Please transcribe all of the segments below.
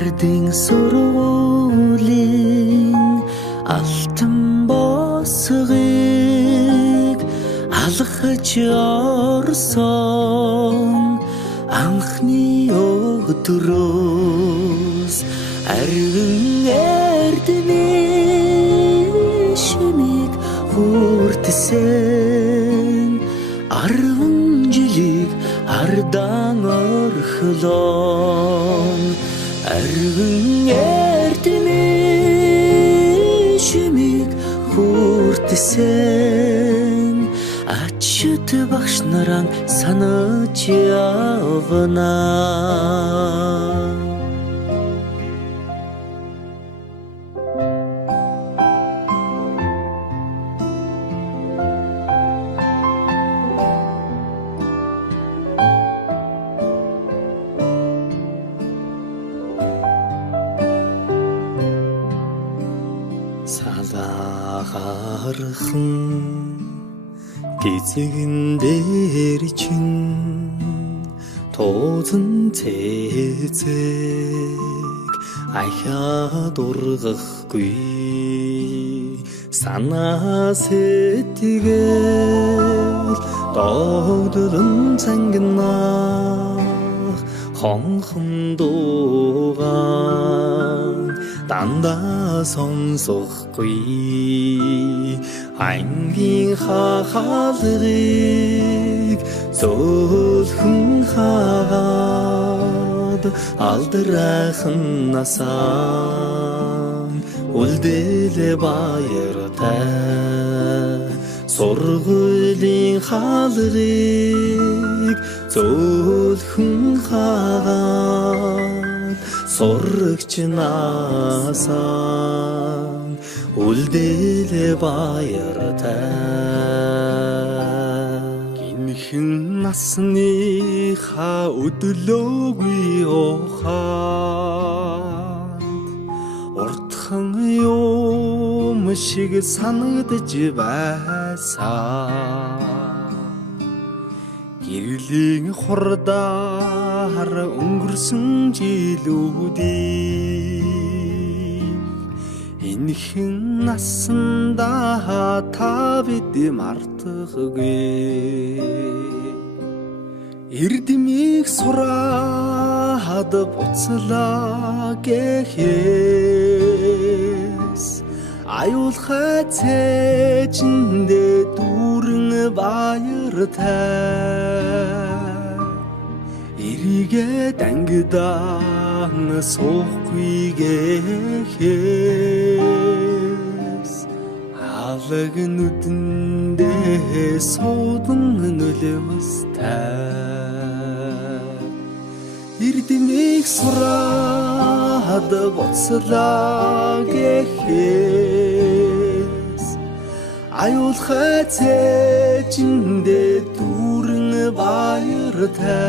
ардын сургуулийн алтан босгыг алхаж орсон анхны өдрөөс арвин эрдэнэ шимиг хүртсэн 10 жилиг ардан орхлон арвин эрдэнэ шимиг хүртсэн ачид багш наран санаж явна. Салахархан гизэгэн дээр чин тоозон цэцэг ахаад ургахгүй санаа сэтгэл догдолн цангинах хонхон дуугаан дандаа сонсохгүй ангийн хахалгыг зөөлхөн хаад алдрайхан насаа үлдээлээ баяртай сургуулийн хаалгыг зөөлхөн хаад сурагч насаа үлдээлээ баяртай гинхэн насныхаа өдлөөгүй ухаанд уртхан юм шиг санагдж байсан гэрлийн хурдаар өнгөрсөн жилүүдийг энэхэн насандаа та бид мартахгүй эрдэмийг сураад буцлаа гэхээс аюулхай цээжиндээ дүүрэн баяртай эрийгээ дангидаан суухгүй гэхээс алаг нүдэндээ суудан нөлөөстэй эрдэмийг сураад буцлаа гэхээс аюулхай цээжиндээ дүүрэн баяртай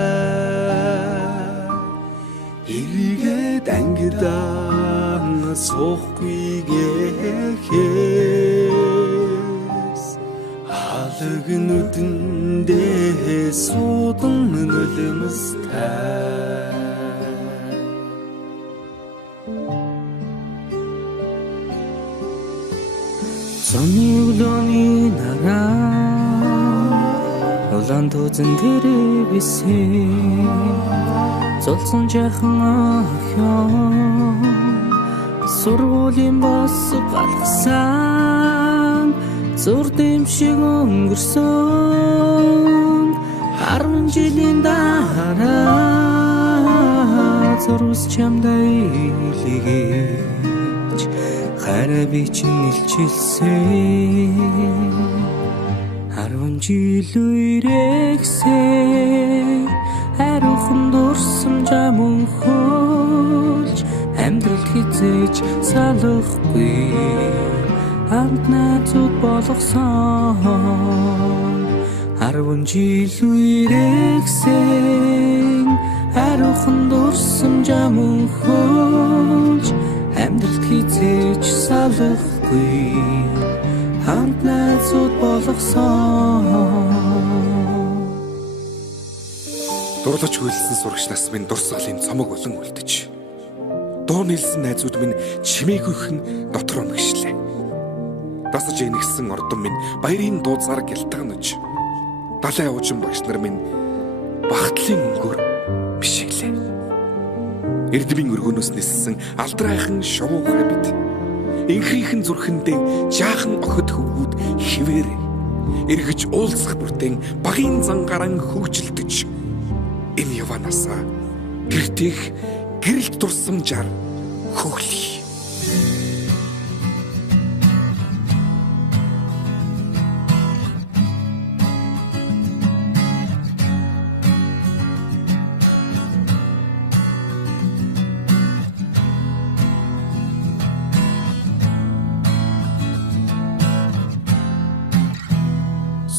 эрийгээ дангидаан суухгүй гэхээс алаг нүдэндээ суудан нөлөөстэй Сонигдоны нараа улаан тузан тэрбисээ золсон жахан ахён сургуулийн бос галгасан зур дэмшиг өнгөрсөн 10 жилийн дараа зурус чамдаа илгээж хараа би чинь илчилсэн 10 жил үрэгсээ хариухан дурсам жамун хөлж амьдралд хизээж салахгүй хамт найзууд болгосон 10 жил үрэгсээ хариухан дурсам жамун хөлж амьдралд хизээж салахгүй хамт найзууд болгосон дурлаж хөлсөн сурагч нас минь дурсгалын цомог болон үлдэж дуу нийлсэн найзууд минь чимээгүйхэн дотроо мэгшлээ. Дасаж энэгсэн ордон минь баярын дууцаар гялтганаж, далай уужин багш нар минь багтлын өнгөөр бишиглээ. Эрдмийн өргөнөөс ниссэн алдрайхан шувуугай бид инхрийнхэн зүрхэндээ жаахан охид хөвгүүд хിവэр эргэж уулзах бүртэн багийн зангаран хөвчлөдөж энэ яванасаа гэртэх гэрэлт турсамжаар хөглөе.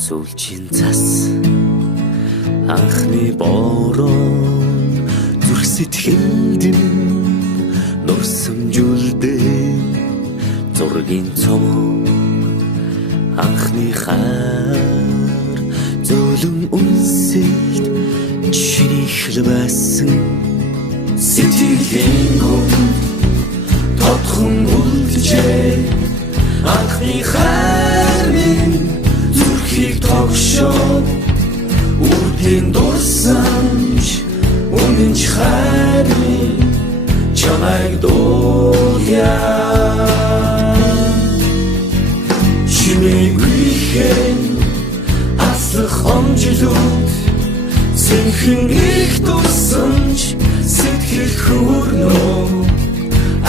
Сүүлчийн цас анхны бороо зүрх сэтгэлд нурсамжуулдээ зургийн цом анхны хаар зөөлөн үнсэлт чиний хэлбэсэн сэтгэлийн гүн тодхон үлджээ анхны хаар минь зүрхийг тогшоод үрдийн дурсамж үнэнч хайрын чамайг дуулъя чимээгүйхэн аслах омжилууд сэнхэн их дурсамж сэтгэл хөөрнөө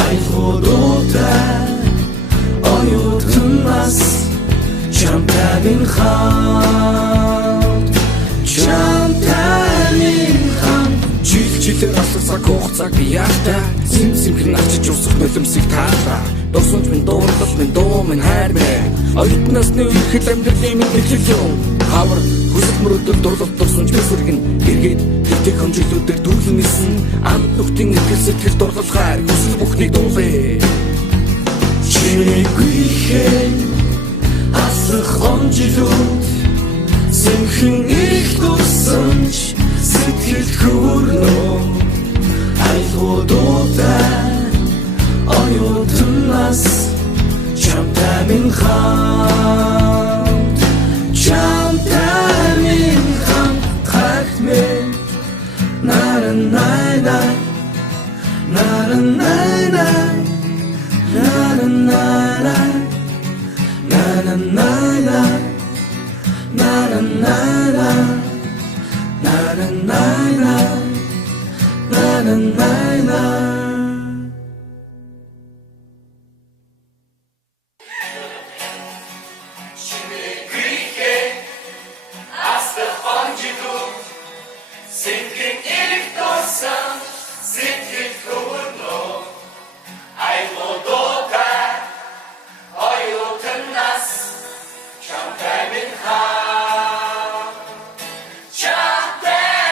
айлгуудтай оюутнаас Чамтай минь хамт жилээр аслах хугацааг би яахта симхэн авчиж усах нулимсыг таалаа дурсамж минь дуурлал минь дуу минь хайр минь оюутнаас нэг их амьдралын минь хэлэлцэн хавар хүсэл мөрөдөл дурлал дурсамж мэсэргэн эргээд тэгтэг хэмжээлүүдээр дүүрэн нисэн амт нүхтийн итгэл сэтгэл дурлал хайр хүсэл бүхнийг дуулъя чимээгүйхэн аслах омжилууд сэнхэн их дурсамж сэтгэл хөөрнөө айлгуудтай оюутнаас чамтай минь хамт хайртмэ наран-най-най наран-най-най наран-най-най Na-na-na-na, na-na-na-na, na-na-na-na, na-na-na-na.